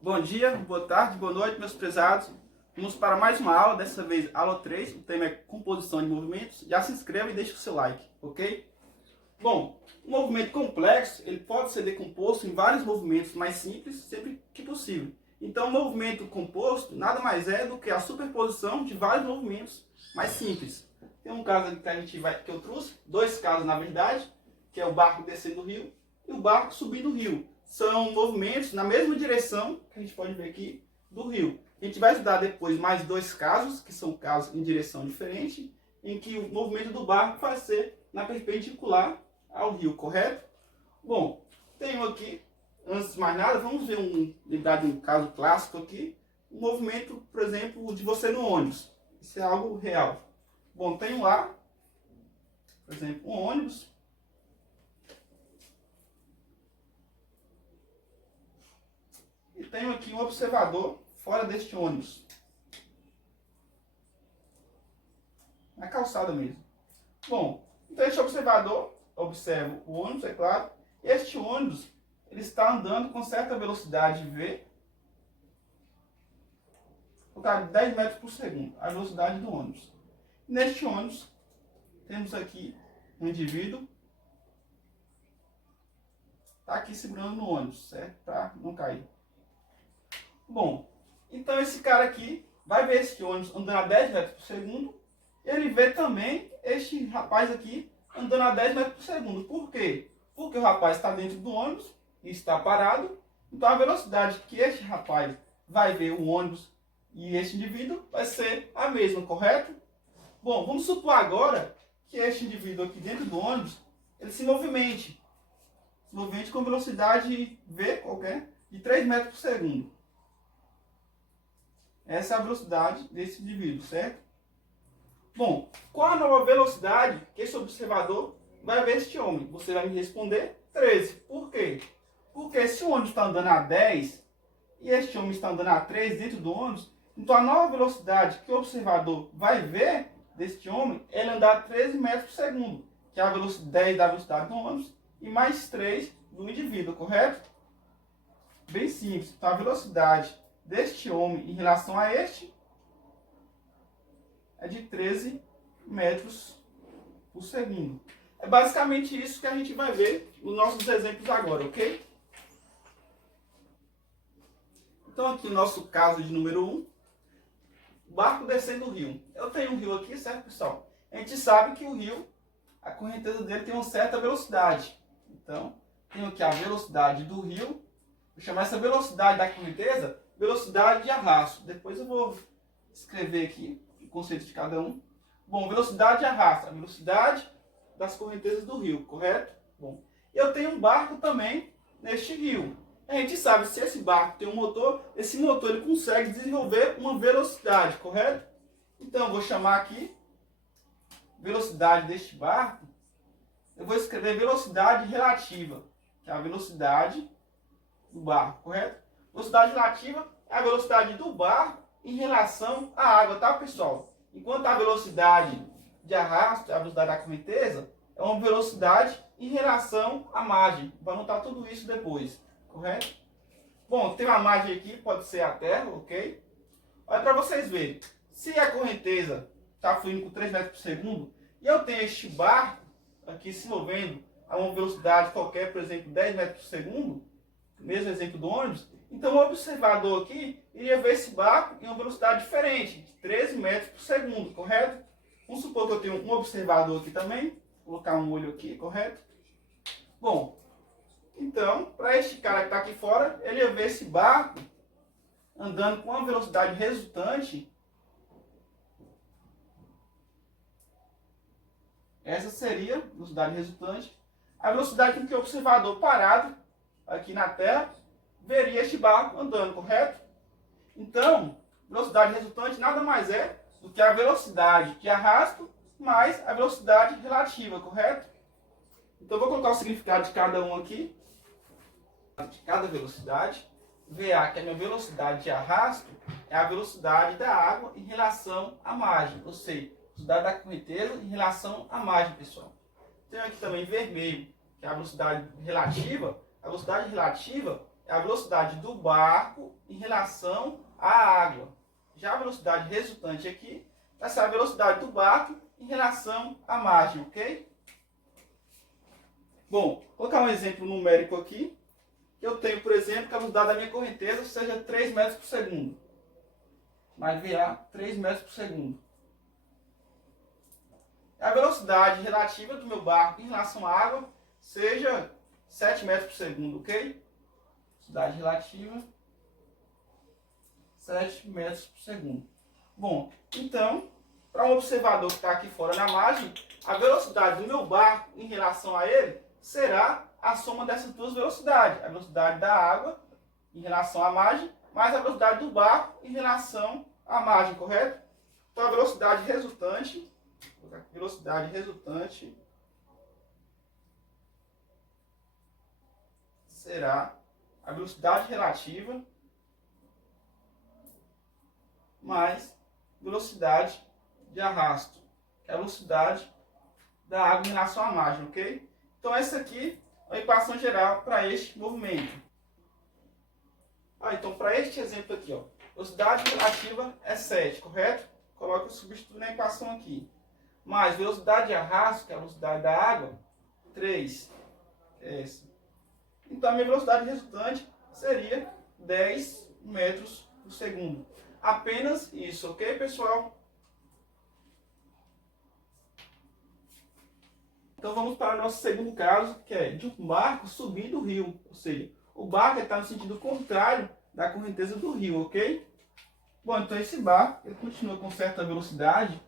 Bom dia, boa tarde, boa noite, meus prezados. Vamos para mais uma aula, dessa vez aula 3, o tema é composição de movimentos. Já se inscreva e deixe o seu like, ok? Bom, um movimento complexo, ele pode ser decomposto em vários movimentos mais simples, sempre que possível. Então, um movimento composto nada mais é do que a superposição de vários movimentos mais simples. Tem um caso aqui que eu trouxe, dois casos na verdade, que é o barco descendo o rio e o barco subindo o rio. São movimentos na mesma direção, que a gente pode ver aqui, do rio. A gente vai estudar depois mais dois casos, que são casos em direção diferente, em que o movimento do barco vai ser na perpendicular ao rio, correto? Bom, tenho aqui, antes de mais nada, vamos lembrar de um caso clássico aqui, um movimento, por exemplo, de você no ônibus. Isso é algo real. Bom, tenho lá, por exemplo, um ônibus. E tenho aqui um observador fora deste ônibus. Na calçada mesmo. Bom, então este observador observa o ônibus, é claro. Este ônibus ele está andando com certa velocidade V. Vou colocar 10 metros por segundo, a velocidade do ônibus. Neste ônibus, temos aqui um indivíduo. Está aqui segurando no ônibus, certo? Para não cair. Bom, então esse cara aqui vai ver esse ônibus andando a 10 metros por segundo. Ele vê também este rapaz aqui andando a 10 metros por segundo. Por quê? Porque o rapaz está dentro do ônibus e está parado. Então a velocidade que este rapaz vai ver o ônibus e este indivíduo vai ser a mesma, correto? Bom, vamos supor agora que este indivíduo aqui dentro do ônibus ele se movimente. Se movimente com velocidade V qualquer de 3 metros por segundo. Essa é a velocidade desse indivíduo, certo? Bom, qual a nova velocidade que esse observador vai ver este homem? Você vai me responder 13. Por quê? Porque se o ônibus está andando a 10 e este homem está andando a 3 dentro do ônibus, então a nova velocidade que o observador vai ver deste homem é ele andar a 13 metros por segundo, que é a velocidade 10 da velocidade do ônibus e mais 3 do indivíduo, correto? Bem simples. Então a velocidade deste homem em relação a este é de 13 metros por segundo. É basicamente isso que a gente vai ver nos nossos exemplos agora, ok? Então aqui o nosso caso de número 1, o barco descendo o rio. Eu tenho um rio aqui, certo, pessoal? A gente sabe que o rio, a correnteza dele tem uma certa velocidade. Então, tenho aqui a velocidade do rio. Vou chamar essa velocidade da correnteza velocidade de arrasto. Depois eu vou escrever aqui o conceito de cada um. Bom, velocidade de arrasto, a velocidade das correntezas do rio, correto? Bom, eu tenho um barco também neste rio. A gente sabe se esse barco tem um motor, esse motor ele consegue desenvolver uma velocidade, correto? Então eu vou chamar aqui velocidade deste barco. Eu vou escrever velocidade relativa, que é a velocidade do barco, correto? Velocidade relativa é a velocidade do barco em relação à água, tá, pessoal? Enquanto a velocidade de arrasto, a velocidade da correnteza, é uma velocidade em relação à margem. Vou anotar tudo isso depois, correto? Bom, tem uma margem aqui, pode ser a terra, ok? Olha para vocês verem. Se a correnteza está fluindo com 3 metros por segundo, e eu tenho este barco aqui se movendo a uma velocidade qualquer, por exemplo, 10 metros por segundo, mesmo exemplo do ônibus, então o observador aqui iria ver esse barco em uma velocidade diferente, de 13 metros por segundo, correto? Vamos supor que eu tenho um observador aqui também, vou colocar um olho aqui, correto? Bom, então, para este cara que está aqui fora, ele ia ver esse barco andando com a velocidade resultante. Essa seria a velocidade resultante. A velocidade com que o observador parado aqui na Terra veria este barco andando, correto? Então, velocidade resultante nada mais é do que a velocidade de arrasto mais a velocidade relativa, correto? Então, eu vou colocar o significado de cada um aqui. De cada velocidade. VA, que é a minha velocidade de arrasto, é a velocidade da água em relação à margem. Ou seja, a velocidade da correnteza em relação à margem, pessoal. Tenho aqui também vermelho, que é a velocidade relativa. A velocidade relativa é a velocidade do barco em relação à água. Já a velocidade resultante aqui vai ser a velocidade do barco em relação à margem, ok? Bom, vou colocar um exemplo numérico aqui. Eu tenho, por exemplo, que a velocidade da minha correnteza seja 3 metros por segundo. Mais VA, 3 metros por segundo. A velocidade relativa do meu barco em relação à água seja 7 metros por segundo, ok? Velocidade relativa, 7 metros por segundo. Bom, então, para um observador que está aqui fora na margem, a velocidade do meu barco em relação a ele será a soma dessas duas velocidades. A velocidade da água em relação à margem, mais a velocidade do barco em relação à margem, correto? Então, a velocidade resultante será a velocidade relativa mais velocidade de arrasto, que é a velocidade da água em relação à margem, ok? Então essa aqui é a equação geral para este movimento. Então para este exemplo aqui, velocidade relativa é 7, correto? Coloca o substituto na equação aqui. Mais velocidade de arrasto, que é a velocidade da água, 3, que é essa. Então a minha velocidade resultante seria 10 metros por segundo. Apenas isso, ok, pessoal? Então vamos para o nosso segundo caso, que é de um barco subindo o rio. Ou seja, o barco está no sentido contrário da correnteza do rio, ok? Bom, então esse barco ele continua com certa velocidade.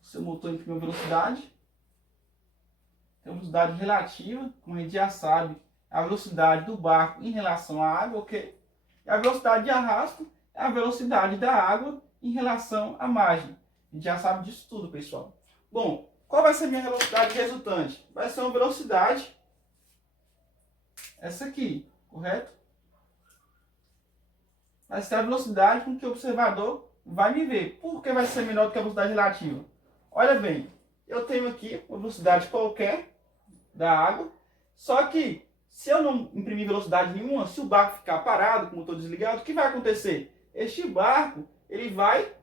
O seu motor imprime a velocidade. Tem a velocidade relativa, como a gente já sabe, a velocidade do barco em relação à água, ok? E a velocidade de arrasto é a velocidade da água em relação à margem. A gente já sabe disso tudo, pessoal. Bom, qual vai ser a minha velocidade resultante? Vai ser uma velocidade, essa aqui, correto? Vai ser a velocidade com que o observador vai me ver. Por que vai ser menor do que a velocidade relativa? Olha bem, eu tenho aqui uma velocidade qualquer da água, só que se eu não imprimir velocidade nenhuma, se o barco ficar parado, com o motor desligado, o que vai acontecer? Este barco ele vai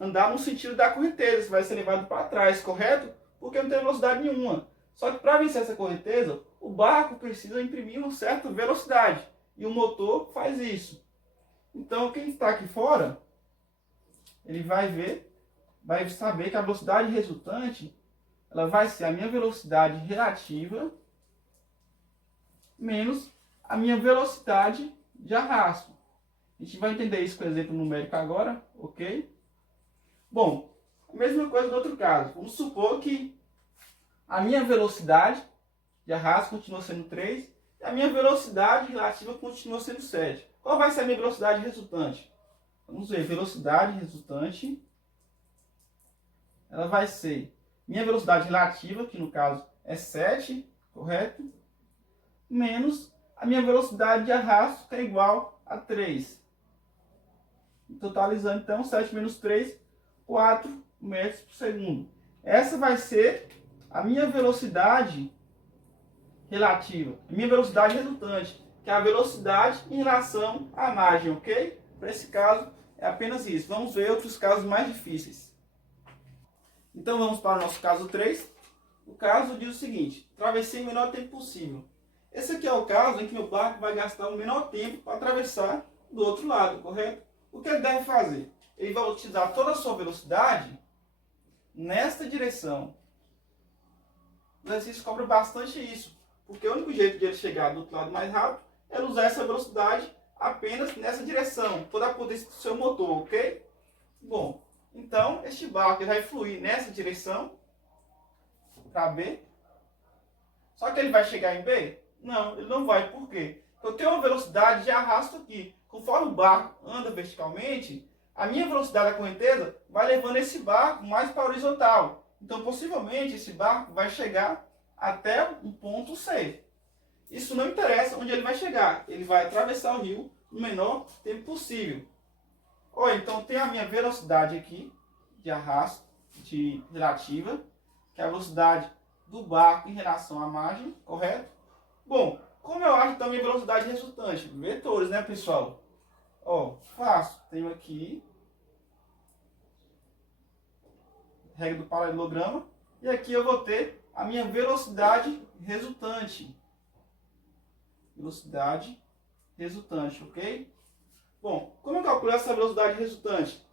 andar no sentido da correnteza, vai ser levado para trás, correto? Porque não tem velocidade nenhuma. Só que para vencer essa correnteza, o barco precisa imprimir uma certa velocidade. E o motor faz isso. Então quem está aqui fora, ele vai ver, vai saber que a velocidade resultante ela vai ser a minha velocidade relativa menos a minha velocidade de arrasto. A gente vai entender isso com o exemplo numérico agora, ok? Bom, a mesma coisa do outro caso. Vamos supor que a minha velocidade de arrasto continua sendo 3 e a minha velocidade relativa continua sendo 7. Qual vai ser a minha velocidade resultante? Vamos ver, velocidade resultante, ela vai ser minha velocidade relativa, que no caso é 7, correto? Menos a minha velocidade de arrasto, que é igual a 3. Totalizando então 7 menos 3, 4 metros por segundo. Essa vai ser a minha velocidade relativa, a minha velocidade resultante, que é a velocidade em relação à margem, ok? Para esse caso é apenas isso. Vamos ver outros casos mais difíceis. Então vamos para o nosso caso 3. O caso diz o seguinte: travessia em menor tempo possível. Esse aqui é o caso em que meu barco vai gastar o menor tempo para atravessar do outro lado, correto? O que ele deve fazer? Ele vai utilizar toda a sua velocidade nesta direção. O exercício cobra bastante isso, porque o único jeito de ele chegar do outro lado mais rápido é usar essa velocidade apenas nessa direção, toda a potência do seu motor, ok? Bom, então este barco ele vai fluir nessa direção para B. Só que ele vai chegar em B? Não, ele não vai. Por quê? Porque eu tenho uma velocidade de arrasto aqui. Conforme o barco anda verticalmente, a minha velocidade da correnteza vai levando esse barco mais para a horizontal. Então, possivelmente, esse barco vai chegar até um ponto C. Isso não interessa onde ele vai chegar. Ele vai atravessar o rio no menor tempo possível. Ou então, tem a minha velocidade aqui, de arrasto, de relativa, que é a velocidade do barco em relação à margem, correto? Bom, Como eu acho então minha velocidade resultante? Vetores, né, pessoal? Ó, faço. Tenho aqui regra do paralelograma. E aqui eu vou ter a minha velocidade resultante. Velocidade resultante, ok? Bom, como eu calculo essa velocidade resultante?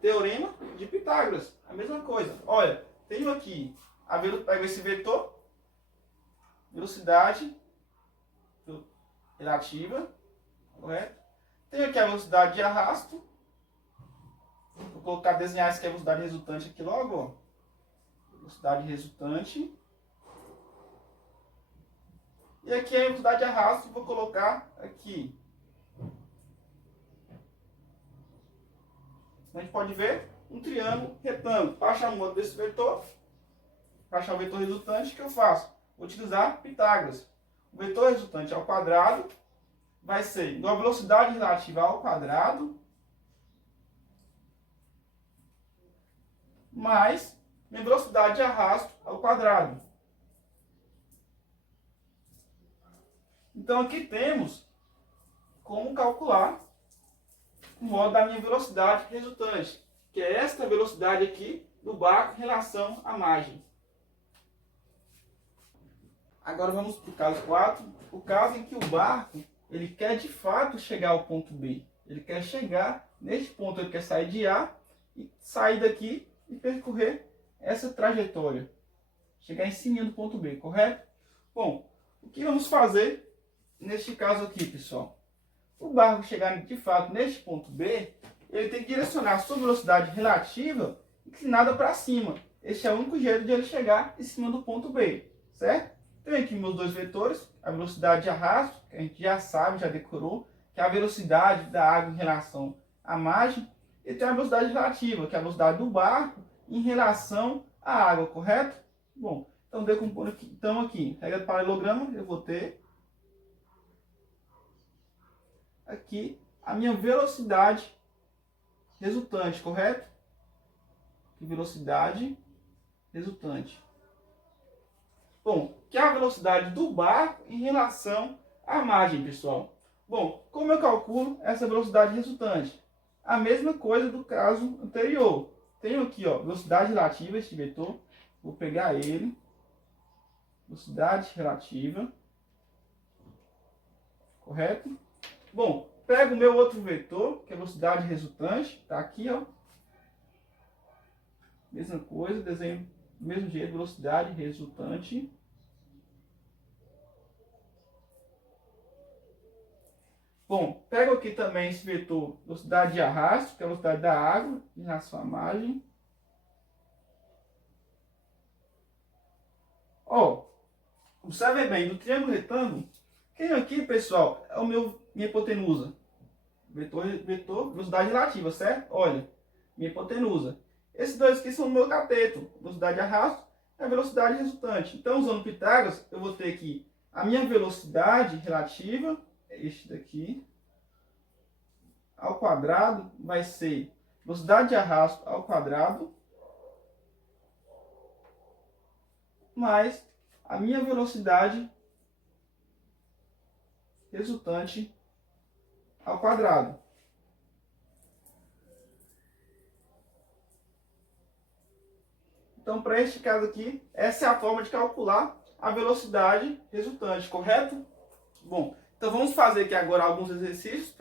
Teorema de Pitágoras. A mesma coisa. Olha, tenho aqui, pego esse vetor, velocidade relativa, correto? Tenho aqui a velocidade de arrasto. Vou colocar, desenhar essa aqui, a velocidade resultante aqui logo, ó. Velocidade resultante. E aqui a velocidade de arrasto, vou colocar aqui. A gente pode ver um triângulo retângulo. Para achar o modo desse vetor, para achar o vetor resultante, o que eu faço? Vou utilizar Pitágoras. O vetor resultante ao quadrado vai ser igual a velocidade relativa ao quadrado mais minha velocidade de arrasto ao quadrado. Então aqui temos como calcular o modo da minha velocidade resultante, que é esta velocidade aqui do barco em relação à margem. Agora vamos para o caso 4, o caso em que o barco ele quer de fato chegar ao ponto B. Ele quer chegar neste ponto, ele quer sair de A e sair daqui e percorrer essa trajetória. Chegar em cima do ponto B, correto? Bom, o que vamos fazer neste caso aqui, pessoal? O barco chegar de fato neste ponto B, ele tem que direcionar a sua velocidade relativa inclinada para cima. Este é o único jeito de ele chegar em cima do ponto B, certo? Tenho aqui meus dois vetores, a velocidade de arrasto, que a gente já sabe, já decorou, que é a velocidade da água em relação à margem, e tem a velocidade relativa, que é a velocidade do barco em relação à água, correto? Bom, então decompondo aqui, regra do paralelograma, eu vou ter aqui a minha velocidade resultante, correto? Velocidade resultante. Bom, que é a velocidade do barco em relação à margem, pessoal. Bom, como eu calculo essa velocidade resultante? A mesma coisa do caso anterior. Tenho aqui, ó, velocidade relativa, este vetor. Vou pegar ele. Velocidade relativa. Correto? Bom, pego o meu outro vetor, que é a velocidade resultante. Está aqui, ó. Mesma coisa, desenho do mesmo jeito, velocidade resultante. Bom, pego aqui também esse vetor, velocidade de arrasto, que é a velocidade da água em relação à margem. Ó, observe bem, do triângulo retângulo, quem aqui, pessoal, é minha hipotenusa. Vetor, velocidade relativa, certo? Olha, minha hipotenusa. Esses dois aqui são o meu cateto, velocidade de arrasto e a velocidade resultante. Então, usando Pitágoras, eu vou ter aqui a minha velocidade relativa, este daqui, ao quadrado, vai ser velocidade de arrasto ao quadrado, mais a minha velocidade resultante ao quadrado. Então, para este caso aqui, essa é a forma de calcular a velocidade resultante, correto? Bom, então vamos fazer aqui agora alguns exercícios.